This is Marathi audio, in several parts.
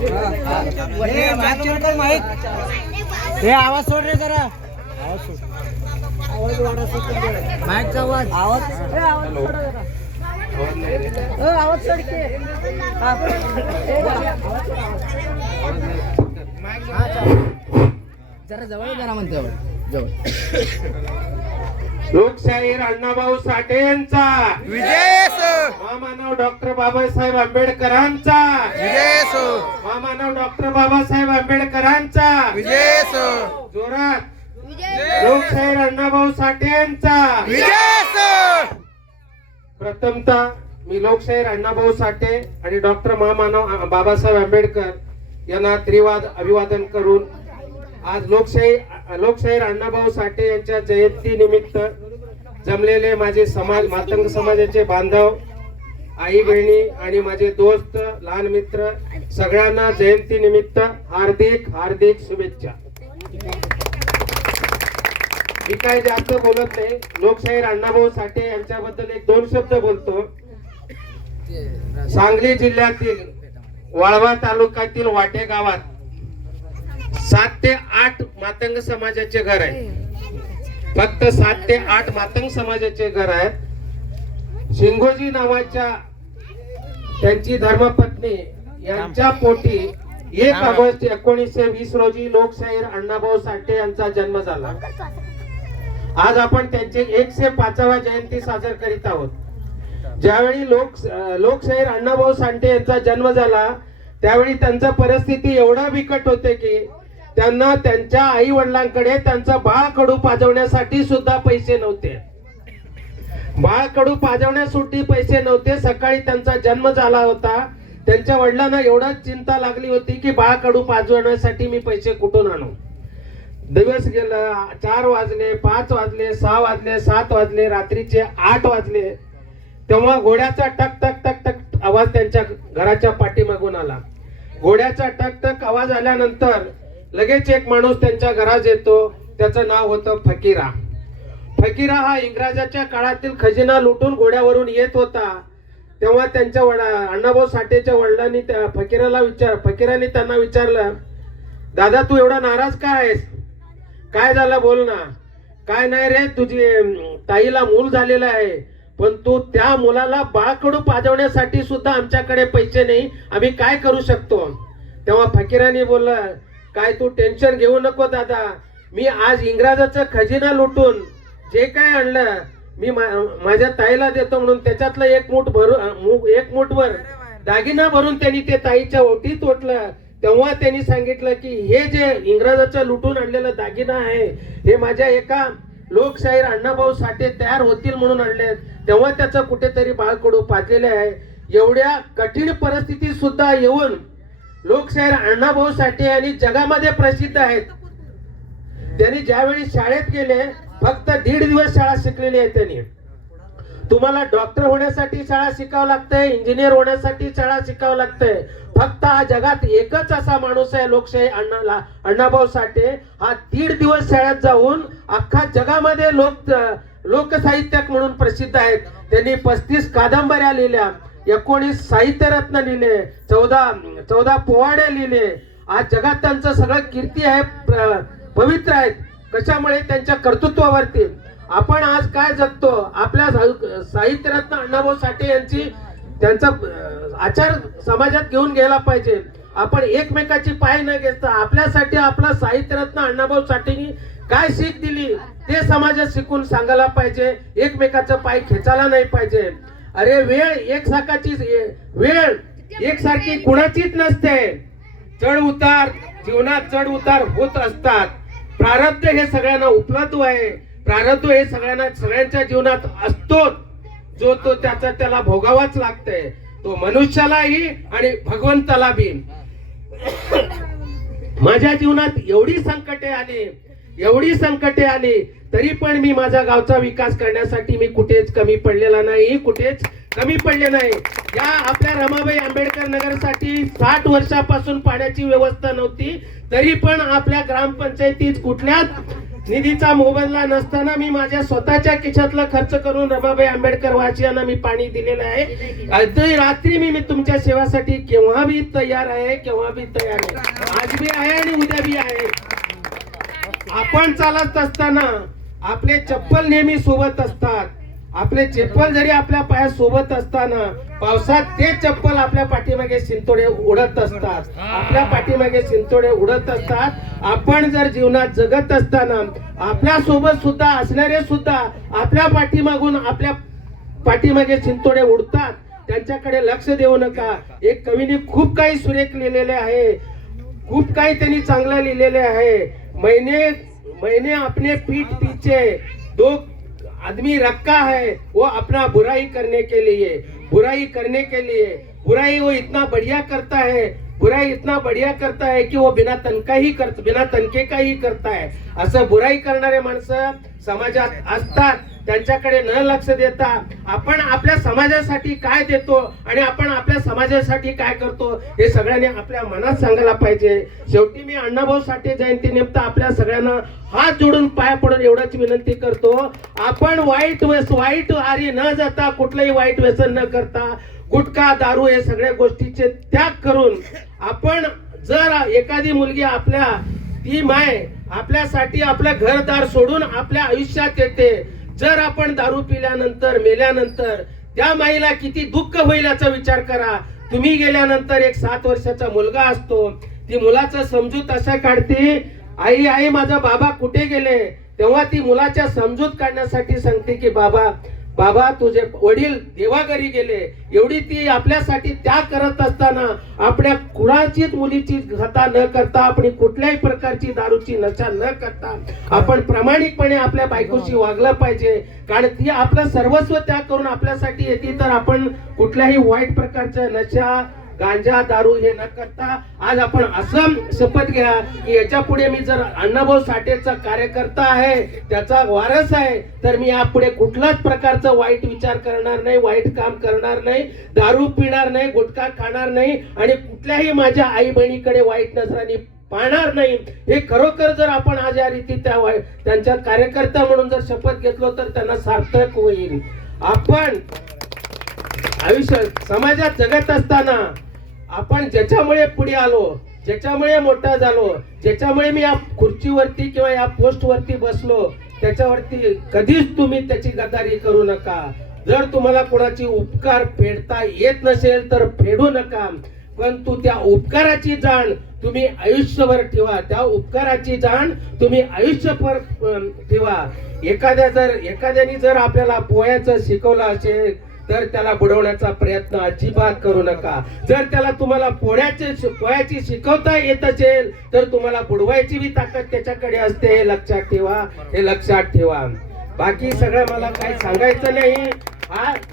हे आवाज सोड रे जरा, आवाज सोड, माईकचा आवाज, आवाज आवाज सोड की. जरा जवळ जरा म्हणतो, जवळ. लोकशाहीर अण्णाभाऊ साठे यांचा विजय असो, महामानव डॉक्टर बाबासाहेब आंबेडकरांचा विजय असो, महामानव डॉक्टर बाबासाहेब आंबेडकरांचा विजय असो, जोरात. लोकशाहीर अण्णाभाऊ साठे यांचा विजय असो. प्रथमतः मी लोकशाहीर अण्णाभाऊ साठे आणि डॉक्टर महामानव बाबासाहेब आंबेडकर यांना त्रिवाद अभिवादन करून आज लोकशाहीर अण्णाभाऊ साठे यांच्या जयंती निमित्त जमलेले माझे मातंग समाजाचे बांधव, आई बहिणी आणि माझे दोस्त, लहान मित्र सगळ्यांना जयंती निमित्त हार्दिक हार्दिक शुभेच्छा. मी काय जास्त बोलत नाही. लोकशाहीर अण्णाभाऊ साठे यांच्याबद्दल एक दोन शब्द बोलतो. सांगली जिल्ह्यातील वाळवा तालुक्यातील वाटे गावात 7 ते 8 मातंग समाजाचे घर आहे. फक्त 7 ते 8 मातंग समाजाचे घर आहेत. शिंगोजी नावाच्या त्यांची धर्मपत्नी यांच्या पोटी 1 ऑगस्ट 1920 रोजी लोकशाहीर अण्णाभाऊ साठे यांचा जन्म झाला. आज आपण त्यांचे 105वा जयंती साजरा करीत आहोत. ज्यावेळी लोकशाहीर अण्णाभाऊ साठे यांचा जन्म झाला त्यावेळी त्यांचा परिस्थिती एवढा बिकट होते की त्यांना त्यांच्या आई वडिलांकडे त्यांचा बाळकडू पाजवण्यासाठी सुद्धा पैसे नव्हते. बाळकडू पाजवण्यासाठी पैसे नव्हते. सकाळी त्यांचा जन्म झाला होता. त्यांच्या वडिलांना एवढा चिंता लागली होती की बाळकडू पाजवण्यासाठी मी पैसे कुठून आणू. दिवस गेला, 4 वाजले, 5 वाजले, 6 वाजले, 7 वाजले, रात्रीचे 8 वाजले. तेव्हा घोड्याचा टक टक टक टक आवाज त्यांच्या घराच्या पाठीमागून आला. घोड्याचा टक टक आवाज आल्यानंतर लगेच एक माणूस त्यांच्या घरात येतो. त्याचं नाव होतं फकीरा. फकीरा हा इंग्रजाच्या काळातील खजिना लुटून घोड्यावरून येत होता. तेव्हा त्यांच्या अण्णाभाऊ साठेच्या वडिलांनी त्या फकीराने त्यांना विचारलं, दादा तू एवढा नाराज का आहेस? काय झालं बोल ना. काय नाही रे, तुझी ताईला मूल झालेलं आहे, पण तू त्या मुलाला बाळकडू पाजवण्यासाठी सुद्धा आमच्याकडे पैसे नाही, आम्ही काय करू शकतो? तेव्हा फकीराने बोलला, काय तू टेन्शन घेऊ नको दादा, मी आज इंग्रजाचा खजिना लुटून जे काय आणलं मी माझ्या ताईला देतो म्हणून त्याच्यातलं एक मूठभर दागिना भरून त्यांनी ते ताईच्या ओटीत ओतलं. तेव्हा त्यांनी सांगितलं की हे जे इंग्रजाचं लुटून आणलेलं दागिना आहे हे माझ्या एका लोकशाहीर अण्णाभाऊ साठे तयार होतील म्हणून आणले. तेव्हा त्याचं कुठेतरी बाळकडू पाजलेले आहे. एवढ्या कठीण परिस्थितीत सुद्धा येऊन लोकशाहीर अण्णाभाऊ साठे यांनी जगामध्ये प्रसिद्ध आहेत. त्यांनी ज्यावेळी शाळेत गेले फक्त 1.5 दिवस शाळा शिकलेली आहे त्यांनी. तुम्हाला डॉक्टर होण्यासाठी शाळा शिकावं लागतंय, इंजिनियर होण्यासाठी शाळा शिकावं लागतंय. फक्त हा जगात एकच असा माणूस आहे लोकशाहीर अण्णाभाऊ साठे. हा 1.5 दिवस शाळेत जाऊन अख्खा जगामध्ये लोकसाहित्यक म्हणून प्रसिद्ध आहेत. त्यांनी 35 कादंबऱ्या लिहिल्या, 19 साहित्यरत्न लिहिले, 14 पोवाडे लिहिले. आज जगात त्यांचं सगळं कीर्ती आहे, पवित्र आहेत. कशामुळे? त्यांच्या कर्तृत्वावरती. आपण आज काय जगतो? आपल्या साहित्यरत्न अण्णाभाऊ साठे यांची त्यांचा आचार समाजात घेऊन गेला पाहिजे. आपण एकमेकाची पाय न घेता आपल्यासाठी आपला साहित्यरत्न अण्णाभाऊ साठेंनी काय सीख दिली ते समाजात शिकून सांगायला पाहिजे. एकमेकाचं पाय खेचायला नाही पाहिजे. अरे वेळ एकसारखी कुणाचीच नसते. चढ उतार जीवनात चढ उतार होत असतात. प्रारब्ध हे सगळ्यांना उपलब्ध आहे. प्रारब्ध हे सगळ्यांच्या जीवनात असतो. जो तो त्याला भोगावाच लागतंय, तो मनुष्यालाही आणि भगवंताला बी. माझ्या जीवनात एवढी संकटे आली तरी पण मी माझ्या गावचा विकास करण्यासाठी मी कुठेच कमी पडलेला नाही, कुठेच कमी पडले नाही. या आपल्या रमाबाई आंबेडकर नगरसाठी 60 वर्षापासून पाण्याची व्यवस्था नव्हती, तरी पण आपल्या ग्रामपंचायतीत कुठल्याच निधीचा मोबदला नसताना मी माझ्या स्वतःच्या खिशातला खर्च करून रमाबाई आंबेडकर वाचियांना मी पाणी दिलेलं आहे. अर्धी रात्री मी तुमच्या सेवासाठी केव्हा बी तयार आहे, केव्हा बी तयार आहे. आज बी आहे आणि उद्या बी आहे. आपण चालत असताना आपले चप्पल नेहमी सोबत असतात. आपले चप्पल जरी आपल्या पायात सोबत असताना पावसात ते चप्पल आपल्या पाठीमागे शिंतोडे उडत असतात. आपल्या पाठीमागे शिंतोडे उडत असतात. आपण जर जीवनात जगत असताना आपल्या सोबत सुद्धा असणारे सुद्धा आपल्या पाठीमागून आपल्या पाठीमागे शिंतोडे उडतात. त्यांच्याकडे लक्ष देऊ नका. एक कवीने खूप काही सुरेख लिहिलेले आहे, खूप काही त्यांनी चांगलं लिहिलेले आहे. मैंने अपने पीठ पीछे दो आदमी रखा है, वो अपना बुराई करने के लिए, बुराई वो इतना बढ़िया करता है, बुराई इतना बढ़िया करता है कि वो बिना तनके का ही करता है. असं बुराई करणारे माणसं समाजात असतात. त्यांच्याकडे न लक्ष देता आपण आपल्या समाजासाठी काय देतो आणि आपण आपल्या समाजासाठी काय करतो हे सगळ्यांनी आपल्या मनात सांगायला पाहिजे. शेवटी मी अण्णाभाऊ साठे जयंती निमित्त आपल्या सगळ्यांना हात जोडून पाया पडून एवढंच विनंती करतो. आपण वाईट आरी न जाता, कुठलंही वाईट व्यसन न करता, गुटखा दारू हे सगळ्या गोष्टीचे त्याग करून आपण जर एखादी मुलगी ती माय आपल्यासाठी आपलं घरदार सोडून आपल्या आयुष्यात येते, जर आपण दारू पिल्यानंतर मेल्यानंतर त्या माईला किती दुःख होईल याचा विचार करा. तुम्ही गेल्यानंतर एक 7 वर्षाचा मुलगा असतो, ती मुलाचं समजूत असं काढते, आई माझा बाबा कुठे गेले. तेव्हा ती मुलाच्या समजूत काढण्यासाठी सांगते की बाबा तुझे वडील देवाघरी गेले. एवढी ती आपल्यासाठी त्याग करत असताना आपल्या कुणाचीच मुलीची हत्या न करता, आपण कुठल्याही प्रकारची दारूची नशा न करता आपण प्रामाणिकपणे आपल्या बायकोशी वागलं पाहिजे. कारण ती आपलं सर्वस्व त्याग करून आपल्यासाठी येते. तर आपण कुठल्याही वाईट प्रकारच्या नशा, गांजा, दारू हे न करता आज आपण असं शपथ घ्या की याच्या पुढे मी जर अण्णाभाऊ साठेचा कार्यकर्ता आहे, त्याचा वारस आहे, तर मी यापुढे कुठल्याच प्रकारचा वाईट विचार करणार नाही, वाईट काम करणार नाही, दारू पिणार नाही, गुटखा खाणार नाही आणि कुठल्याही माझ्या आई बहिणीकडे वाईट नजराने पाहणार नाही. हे खरोखर जर आपण आज या रीती त्यांच्या कार्यकर्ता म्हणून जर शपथ घेतलो तर त्यांना सार्थक होईल. आपण आयुष्य समाजात जगत असताना आपण ज्याच्यामुळे पुढे आलो, ज्याच्यामुळे मोठा झालो, ज्याच्यामुळे मी या खुर्चीवरती किंवा या पोस्टवरती बसलो, त्याच्यावरती कधीच तुम्ही त्याची गद्दारी करू नका. जर तुम्हाला कोणाची उपकार फेडता येत नसेल तर फेडू नका, परंतु त्या उपकाराची जाण तुम्ही आयुष्यभर ठेवा. त्या उपकाराची जाण तुम्ही आयुष्यभर ठेवा. एखाद्याने जर आपल्याला पोहायचं शिकवलं असेल तर त्याला बुडवण्याचा प्रयत्न अजिबात करू नका. जर त्याला तुम्हाला पोहायची शिकवता येत असेल तर तुम्हाला बुडवायची बी ताकद त्याच्याकडे असते. हे लक्षात ठेवा. बाकी सगळं मला काही सांगायचं नाही.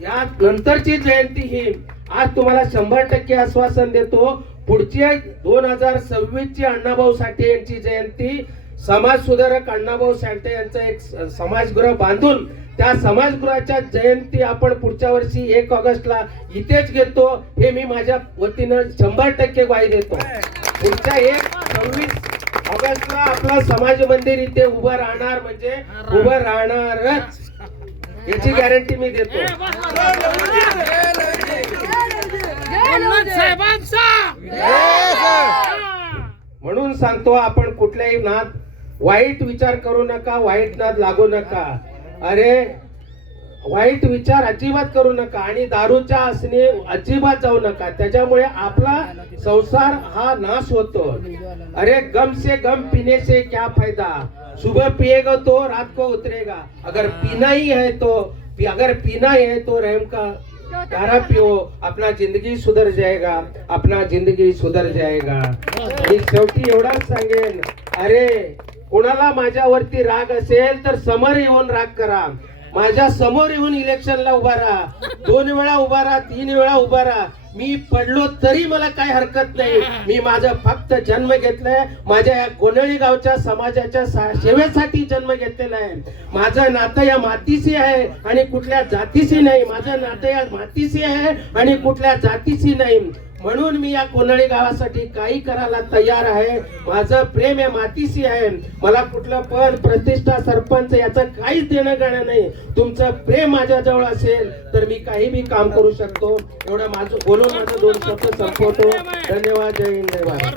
या नंतरची जयंती ही आज तुम्हाला 100% आश्वासन देतो. पुढची 2026 ची अण्णाभाऊ साठे यांची जयंती, समाज सुधारक अण्णाभाऊ साठे यांचं एक समाजगृह बांधून त्या समाजगृहाच्या जयंती आपण पुढच्या वर्षी 1 ऑगस्टला इथेच घेतो. हे मी माझ्या वतीनं 100% ग्वाही देतो. पुढच्या 26 ऑगस्टला आपलं समाज मंदिर इथे उभं राहणार, म्हणजे उभं राहणारच याची गॅरंटी मी देतो. म्हणून सांगतो, आपण कुठल्याही वाईट विचार करू नका, वाईट नाद लागू नका. अरे वाईट विचार अजिबात करू नका आणि दारूच्या आसने अजिबात जाऊ नका. त्याच्यामुळे आपला संसार हा नाश होतो. अरे गम से गम पीने से क्या फायदा, सुबह पिएगा तो रात को उतरेगा. अगर पीना ही है तो रहम का धारा पिओ, अपना जिंदगी सुधर जाएगा. आणि शेवटी एवढाच सांगेन, अरे कोणाला माझ्यावरती राग असेल तर समोर येऊन राग करा. माझ्या समोर येऊन इलेक्शनला उभा राहा. 2 वेळा उभा राहा, 3 वेळा उभा राहा. मी पडलो तरी मला काही हरकत नाही. मी माझा फक्त जन्म घेतलाय, माझ्या या गोनळी गावच्या समाजाच्या सेवेसाठी जन्म घेतलेला आहे. माझं नातं या मातीशी आहे आणि कुठल्या जातीशी नाही. माझं नातं या मातीशी आहे आणि कुठल्या जातीशी नाही. म्हणून मी या कोंडळी गावासाठी काही करायला तयार आहे. माझं प्रेम या मातीशी आहे. मला कुठलं पद प्रतिष्ठा सरपंच याचं काहीच देणं घेणं नाही. तुमचं प्रेम माझ्या जवळ असेल तर मी काही बी काम करू शकतो. एवढं माझं बोलून माझं 2 शब्द संपवतो. धन्यवाद. जय हिंद, जय भारत.